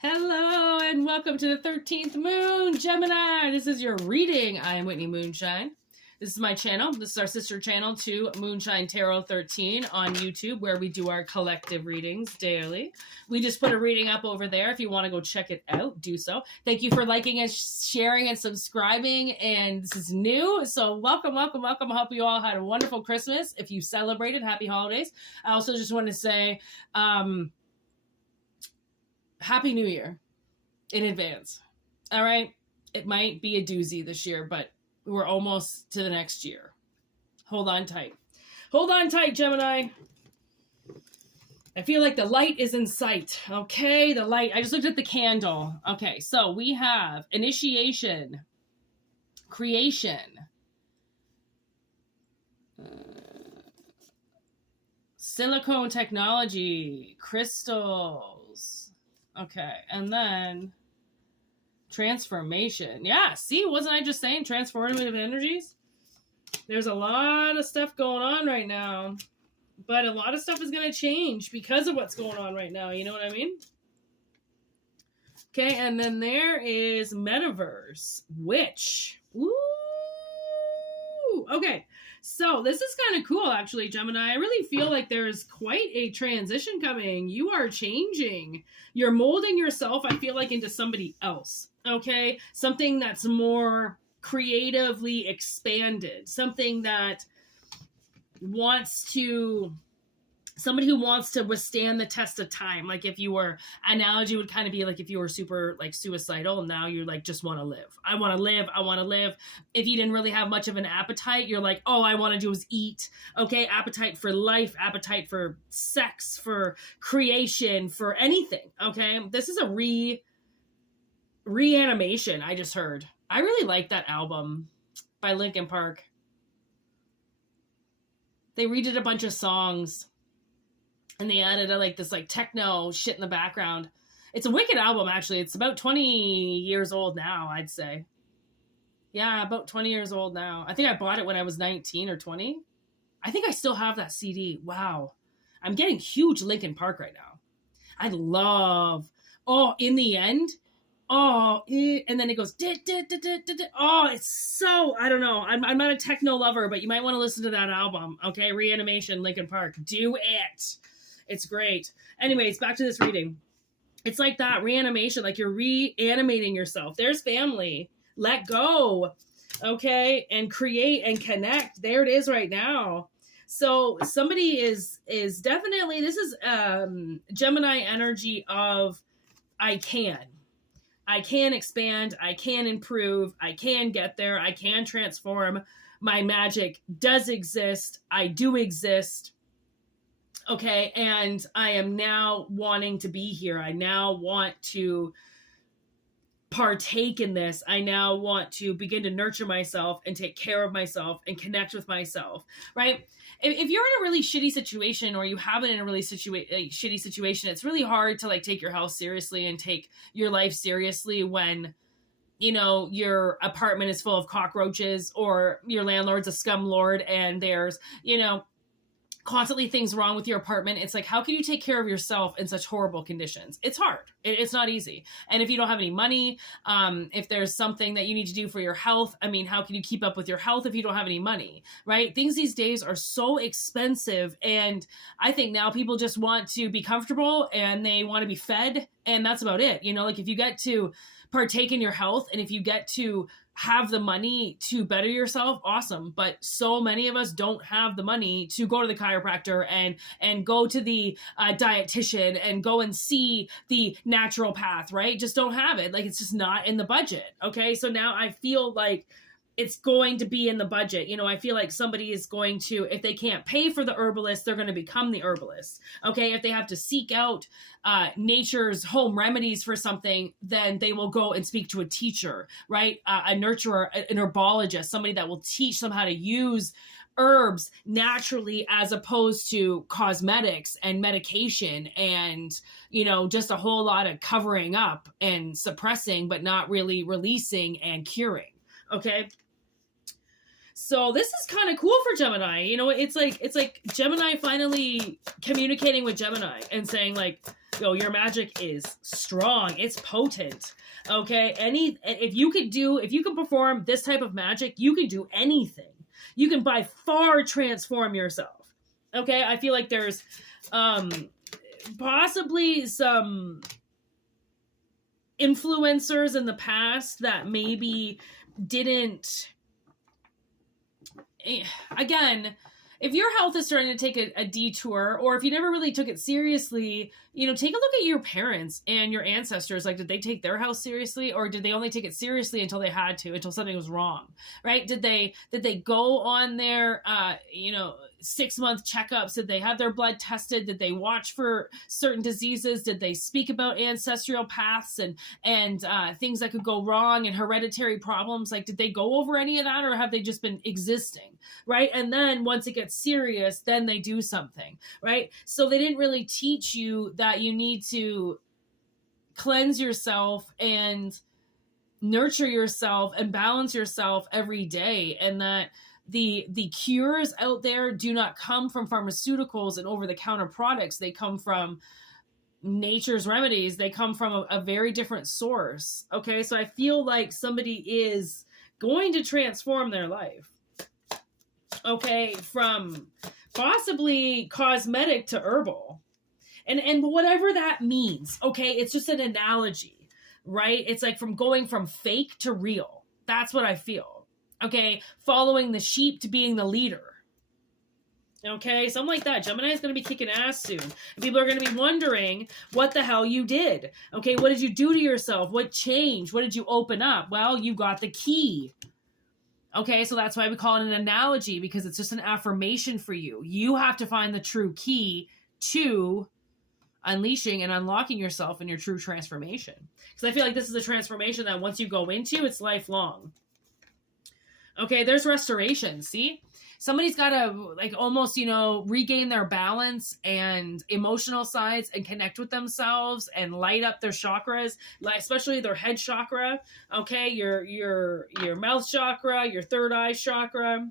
Hello and welcome to the 13th moon, Gemini. This is your reading. I am Whitney Moonshine. This is my channel. This is our sister channel to Moonshine Tarot 13 on YouTube, where we do our collective readings daily. We just put a reading up over there. If you want to go check it out, do so. Thank you for liking and sharing and subscribing. And this is new, so welcome, welcome, welcome. I hope you all had a wonderful Christmas. If you celebrated, happy holidays. I also just want to say, Happy New Year in advance. All right. It might be a doozy this year, but we're almost to the next year. Hold on tight. Hold on tight, Gemini. I feel like the light is in sight. Okay. The light. I just looked at the candle. Okay. So we have initiation, creation, silicone technology, crystals. Okay, and then transformation. Yeah, see, wasn't I just saying transformative energies? There's a lot of stuff going on right now, but a lot of stuff is going to change because of what's going on right now. You know what I mean? Okay, and then there is metaverse, witch. Woo! Okay, so this is kind of cool, actually, Gemini. I really feel like there's quite a transition coming. You are changing. You're molding yourself, I feel like, into somebody else, okay? Something that's more creatively expanded. Something that wants to... Somebody who wants to withstand the test of time. Like if you were, analogy would kind of be like if you were super like suicidal and now you like just want to live. I want to live. I want to live. If you didn't really have much of an appetite, you're like, all I want to do is eat. Okay. Appetite for life, appetite for sex, for creation, for anything. Okay. This is a reanimation. I just heard. I really like that album by Linkin Park. They redid a bunch of songs. And they added like this like techno shit in the background. It's a wicked album, actually. It's about 20 years old now, I'd say. Yeah, about 20 years old now. I think I bought it when I was 19 or 20. I think I still have that CD. Wow. I'm getting huge Linkin Park right now. I love, in the end, and then it goes, it's so, I don't know. I'm not a techno lover, but you might want to listen to that album. Okay, Reanimation, Linkin Park. Do it. It's great. Anyways, back to this reading. It's like that reanimation, like you're reanimating yourself. There's family. Let go. Okay. And create and connect. There it is right now. So somebody is definitely, this is Gemini energy of I can expand. I can improve. I can get there. I can transform. My magic does exist. I do exist. Okay, and I am now wanting to be here. I now want to partake in this. I now want to begin to nurture myself and take care of myself and connect with myself, right? If you're in a really shitty situation or you have been in a really shitty situation, it's really hard to like take your health seriously and take your life seriously when, you know, your apartment is full of cockroaches or your landlord's a scumlord and there's, you know, constantly things wrong with your apartment. It's like, how can you take care of yourself in such horrible conditions? It's hard. It's not easy. And if you don't have any money, if there's something that you need to do for your health, I mean, how can you keep up with your health if you don't have any money, right? Things these days are so expensive. And I think now people just want to be comfortable and they want to be fed. And that's about it. You know, like if you get to partake in your health and if you get to have the money to better yourself, awesome. But so many of us don't have the money to go to the chiropractor and go to the dietitian and go and see the naturopath, right? Just don't have it. Like it's just not in the budget. Okay. So now I feel like it's going to be in the budget. You know, I feel like somebody is going to, if they can't pay for the herbalist, they're going to become the herbalist. Okay. If they have to seek out nature's home remedies for something, then they will go and speak to a teacher, right? A nurturer, an herbologist, somebody that will teach them how to use herbs naturally as opposed to cosmetics and medication and, you know, just a whole lot of covering up and suppressing, but not really releasing and curing. Okay. So this is kind of cool for Gemini. You know, it's like Gemini finally communicating with Gemini and saying like, yo, your magic is strong. It's potent. Okay. If you can perform this type of magic, you can do anything. You can by far transform yourself. Okay. I feel like there's, possibly some influencers in the past that maybe didn't, again, if your health is starting to take a detour, or if you never really took it seriously, you know, take a look at your parents and your ancestors. Like, did they take their health seriously, or did they only take it seriously until they had to, until something was wrong, right? Did they go on their, 6-month checkups? Did they have their blood tested? Did they watch for certain diseases? Did they speak about ancestral paths and things that could go wrong and hereditary problems? Like, did they go over any of that, or have they just been existing, right? And then once it gets serious, then they do something, right? So they didn't really teach you that you need to cleanse yourself and nurture yourself and balance yourself every day, and that the cures out there do not come from pharmaceuticals and over-the-counter products. They come from nature's remedies. They come from a very different source. Okay, so I feel like somebody is going to transform their life. Okay, from possibly cosmetic to herbal. And whatever that means, okay, it's just an analogy, right? It's like going from fake to real. That's what I feel. Okay, following the sheep to being the leader. Okay, something like that. Gemini is going to be kicking ass soon. People are going to be wondering what the hell you did. Okay, what did you do to yourself? What changed? What did you open up? Well, you got the key. Okay, so that's why we call it an analogy, because it's just an affirmation for you. You have to find the true key to unleashing and unlocking yourself in your true transformation. Because I feel like this is a transformation that once you go into, it's lifelong. Okay, there's restoration. See, somebody's got to like almost, regain their balance and emotional sides and connect with themselves and light up their chakras, like especially their head chakra. Okay, your mouth chakra, your third eye chakra.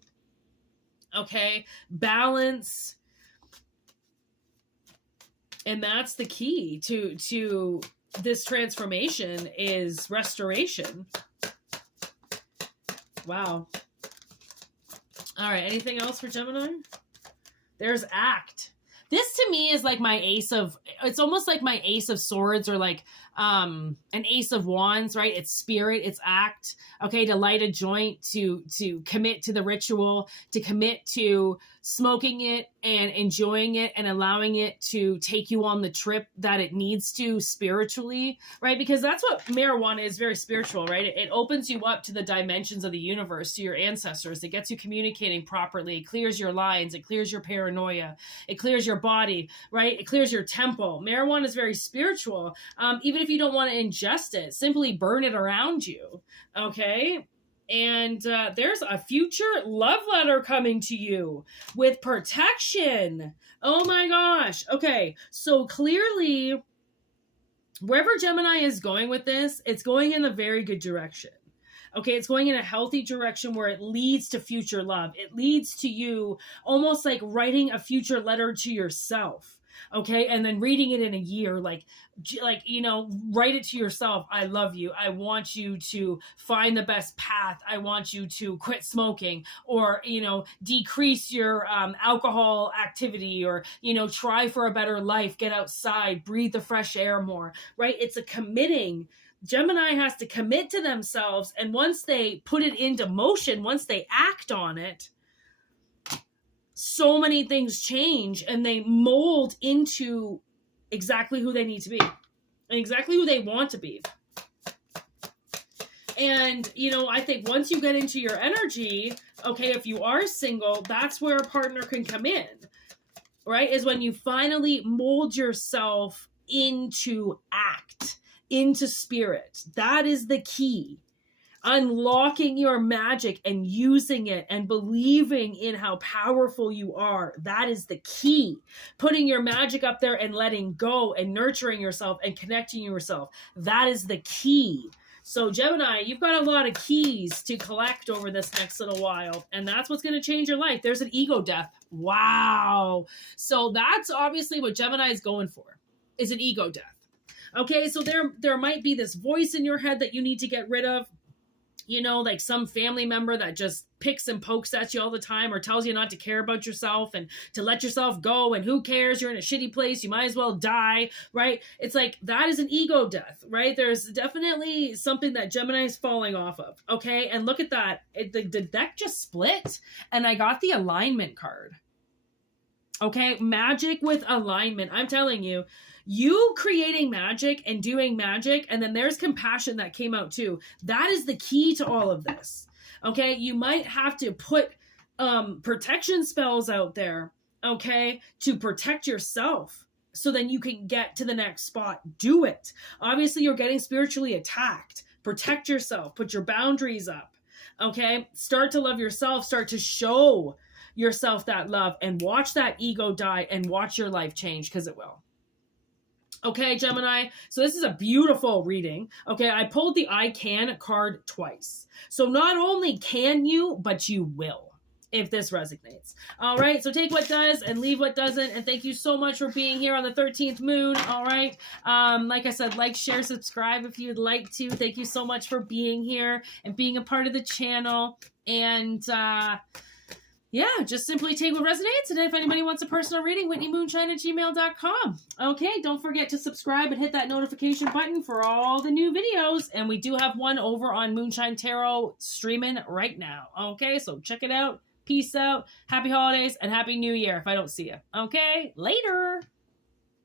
Okay, balance. And that's the key to this transformation is restoration. Wow. All right. Anything else for Gemini? There's act. This to me is like my it's almost like my ace of swords, or like an ace of wands, right? It's spirit, it's act. Okay. To light a joint, to commit to the ritual, to commit to smoking it and enjoying it and allowing it to take you on the trip that it needs to spiritually, right? Because that's what marijuana is, very spiritual, right? It opens you up to the dimensions of the universe, to your ancestors. It gets you communicating properly. It clears your lines. It clears your paranoia. It clears your body, right? It clears your temple. Marijuana is very spiritual. Even if you don't want to ingest it, simply burn it around you, okay? And there's a future love letter coming to you with protection. Oh my gosh. Okay, so clearly, wherever Gemini is going with this, it's going in a very good direction. Okay, it's going in a healthy direction where it leads to future love. It leads to you almost like writing a future letter to yourself. Okay, and then reading it in a year, like write it to yourself. I love you. I want you to find the best path. I want you to quit smoking, or, decrease your alcohol activity, or, try for a better life, get outside, breathe the fresh air more, right? It's a committing. Gemini has to commit to themselves. And once they put it into motion, once they act on it, so many things change and they mold into exactly who they need to be and exactly who they want to be. And, I think once you get into your energy, okay, if you are single, that's where a partner can come in, right? Is when you finally mold yourself into act, into spirit. That is the key. Unlocking your magic and using it and believing in how powerful you are. That is the key. Putting your magic up there and letting go and nurturing yourself and connecting yourself. That is the key So Gemini, you've got a lot of keys to collect over this next little while, and that's what's going to change your life. There's an ego death. Wow. So that's obviously what Gemini is going for, is an ego death. Okay, so there might be this voice in your head that you need to get rid of. You know, like some family member that just picks and pokes at you all the time, or tells you not to care about yourself and to let yourself go, and who cares, you're in a shitty place, you might as well die, right? It's like, that is an ego death, right? There's definitely something that Gemini is falling off of, okay? And look at that. The deck just split, and I got the alignment card. Okay, magic with alignment. I'm telling you, you creating magic and doing magic, and then there's compassion that came out too. That is the key to all of this. Okay, you might have to put protection spells out there, okay, to protect yourself, so then you can get to the next spot. Do it. Obviously, you're getting spiritually attacked. Protect yourself. Put your boundaries up. Okay, start to love yourself. Start to show yourself that love, and watch that ego die, and watch your life change, because it will. Okay, Gemini, so this is a beautiful reading. Okay, I pulled the I can card twice. So not only can you, but you will, if this resonates. All right, so take what does and leave what doesn't. And thank you so much for being here on the 13th moon. All right, like I said, like, share, subscribe if you'd like to. Thank you so much for being here and being a part of the channel. And yeah, just simply take what resonates. And if anybody wants a personal reading, whitneymoonshine@gmail.com. Okay, don't forget to subscribe and hit that notification button for all the new videos. And we do have one over on Moonshine Tarot streaming right now. Okay, so check it out. Peace out. Happy holidays and Happy New Year if I don't see you. Okay, later.